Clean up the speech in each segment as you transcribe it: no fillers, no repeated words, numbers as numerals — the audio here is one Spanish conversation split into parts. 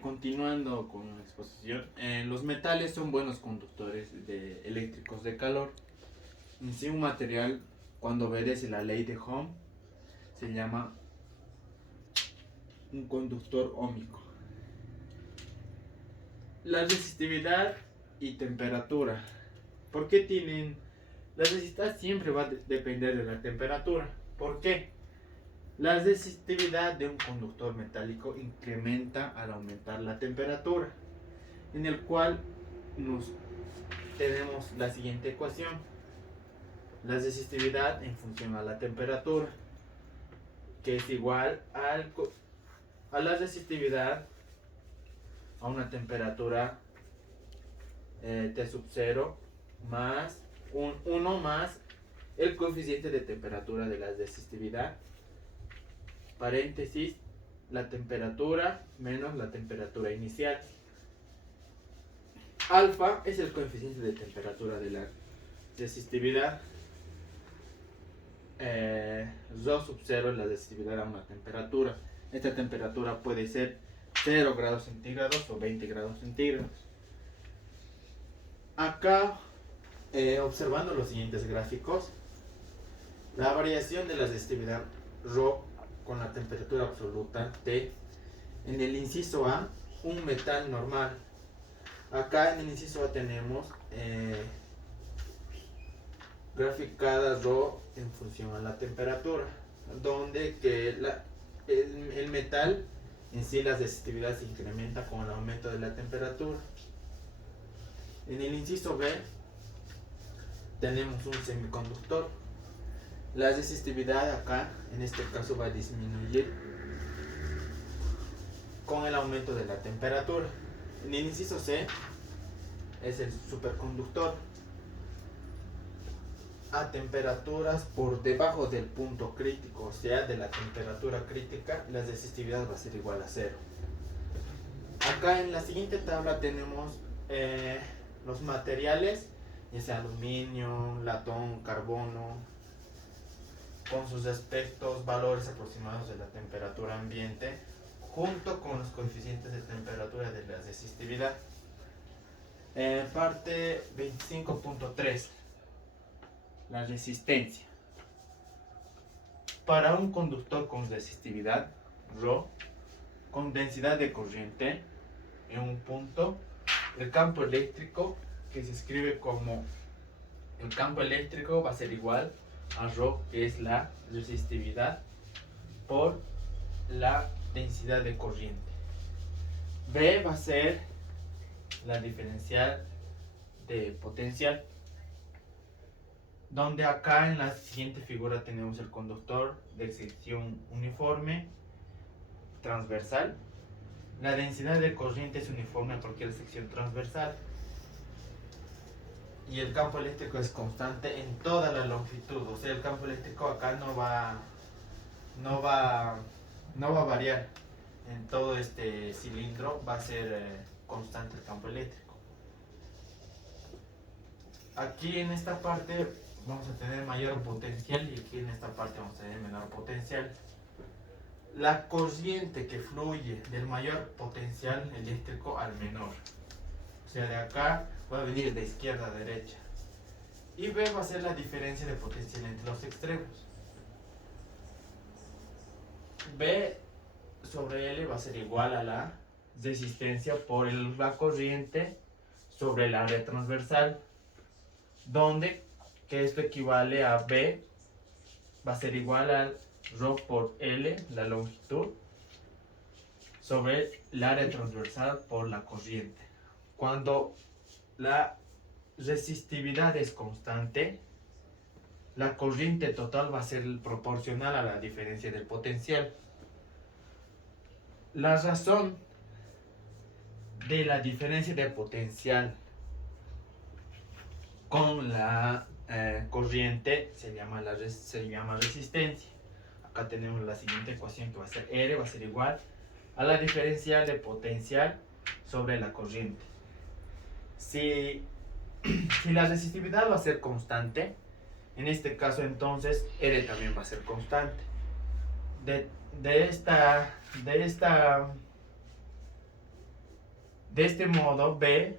Continuando con la exposición, los metales son buenos conductores eléctricos de calor. En sí, un material, cuando obedece la ley de Ohm, se llama un conductor óhmico. La resistividad y temperatura. ¿Por qué tienen? La resistividad siempre va a depender de la temperatura. ¿Por qué? La resistividad de un conductor metálico incrementa al aumentar la temperatura, en el cual nos tenemos la siguiente ecuación. La resistividad en función a la temperatura, que es igual a la resistividad a una temperatura T sub 0 más 1 más el coeficiente de temperatura de la resistividad, paréntesis, la temperatura menos la temperatura inicial. Alfa es el coeficiente de temperatura de la resistividad. Rho sub 0 es la resistividad a una temperatura. Esta temperatura puede ser 0 grados centígrados o 20 grados centígrados. Acá, observando los siguientes gráficos, la variación de la resistividad Rho con la temperatura absoluta T. En el inciso A, un metal normal. Acá en el inciso A tenemos graficada Rho en función a la temperatura, donde que el metal en sí, la resistividad se incrementa con el aumento de la temperatura. En el inciso B tenemos un semiconductor. La resistividad acá, en este caso, va a disminuir con el aumento de la temperatura. En el inciso C es el superconductor. A temperaturas por debajo del punto crítico, o sea, de la temperatura crítica, la resistividad va a ser igual a 0. Acá en la siguiente tabla tenemos los materiales, ya sea aluminio, latón, carbono, con sus aspectos, valores aproximados de la temperatura ambiente, junto con los coeficientes de temperatura de la resistividad. Parte 25.3. La resistencia. Para un conductor con resistividad, Rho, con densidad de corriente en un punto, el campo eléctrico, que se escribe como el campo eléctrico, va a ser igual a Rho, que es la resistividad, por la densidad de corriente. B va a ser la diferencial de potencial, donde acá en la siguiente figura tenemos el conductor de sección uniforme transversal. La densidad de corriente es uniforme a cualquier sección transversal y el campo eléctrico es constante en toda la longitud, o sea, el campo eléctrico acá no va a variar. En todo este cilindro va a ser constante el campo eléctrico. Aquí en esta parte vamos a tener mayor potencial y aquí en esta parte vamos a tener menor potencial. La corriente que fluye del mayor potencial eléctrico al menor, o sea, de acá va a venir de izquierda a derecha, y B va a ser la diferencia de potencial entre los extremos. B sobre L va a ser igual a la resistencia por la corriente sobre el área transversal, donde que esto equivale a B va a ser igual a Rho por L, la longitud, sobre el área transversal por la corriente. Cuando la resistividad es constante, la corriente total va a ser proporcional a la diferencia del potencial. La razón de la diferencia de potencial con la corriente se llama resistencia. Acá tenemos la siguiente ecuación, que va a ser R va a ser igual a la diferencia de potencial sobre la corriente. Si la resistividad va a ser constante, en este caso entonces R también va a ser constante. De esta De este modo, B,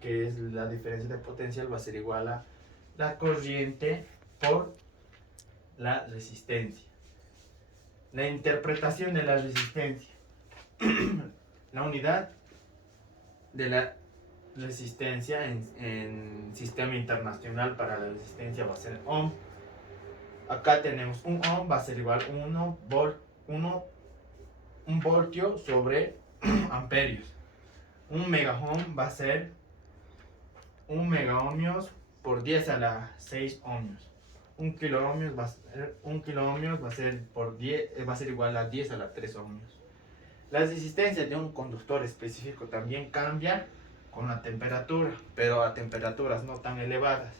que es la diferencia de potencial, va a ser igual a la corriente por la resistencia. La interpretación de la resistencia. La unidad de la resistencia en sistema internacional para la resistencia va a ser ohm. Acá tenemos un ohm, va a ser igual a 1 voltio sobre amperios. Un megaohm va a ser 1 megaohmios por 10 a la 6 ohmios. Un kiloohmios va a ser, va a ser igual a 10 a la 3 ohmios. La resistencia de un conductor específico también cambia con la temperatura, pero a temperaturas no tan elevadas.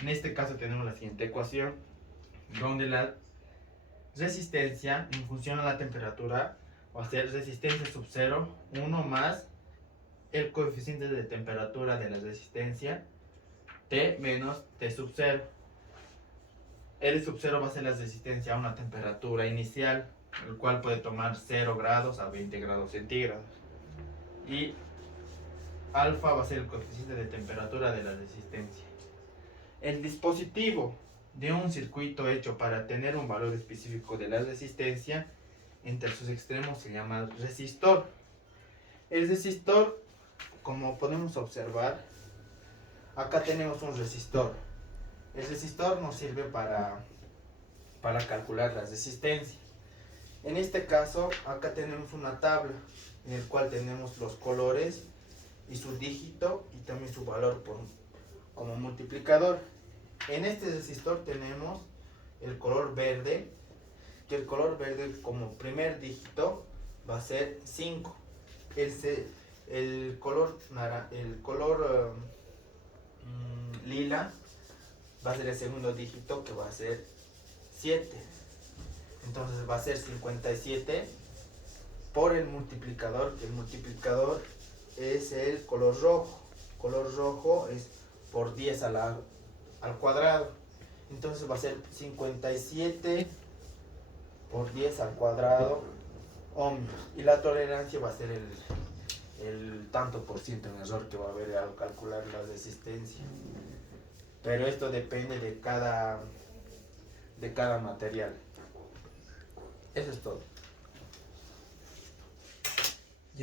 En este caso tenemos la siguiente ecuación, donde la resistencia en función a la temperatura va a ser resistencia sub 0, 1 más el coeficiente de temperatura de la resistencia, T menos T sub 0. R sub 0 va a ser la resistencia a una temperatura inicial, el cual puede tomar 0 grados a 20 grados centígrados. Y alfa va a ser el coeficiente de temperatura de la resistencia. El dispositivo de un circuito hecho para tener un valor específico de la resistencia entre sus extremos se llama resistor. El resistor, como podemos observar, acá tenemos un resistor. El resistor nos sirve para calcular la resistencia. En este caso, acá tenemos una tabla en el cual tenemos los colores y su dígito y también su valor como multiplicador. En este resistor tenemos el color verde, que el color verde como primer dígito va a ser 5. El color lila va a ser el segundo dígito, que va a ser 7. Entonces va a ser 57 por el multiplicador, que el multiplicador es el color rojo. Color rojo es por 10 al cuadrado. Entonces va a ser 57 por 10 al cuadrado ohmios. Y la tolerancia va a ser el tanto por ciento en error que va a haber al calcular la resistencia. Pero esto depende de cada material. Eso es todo.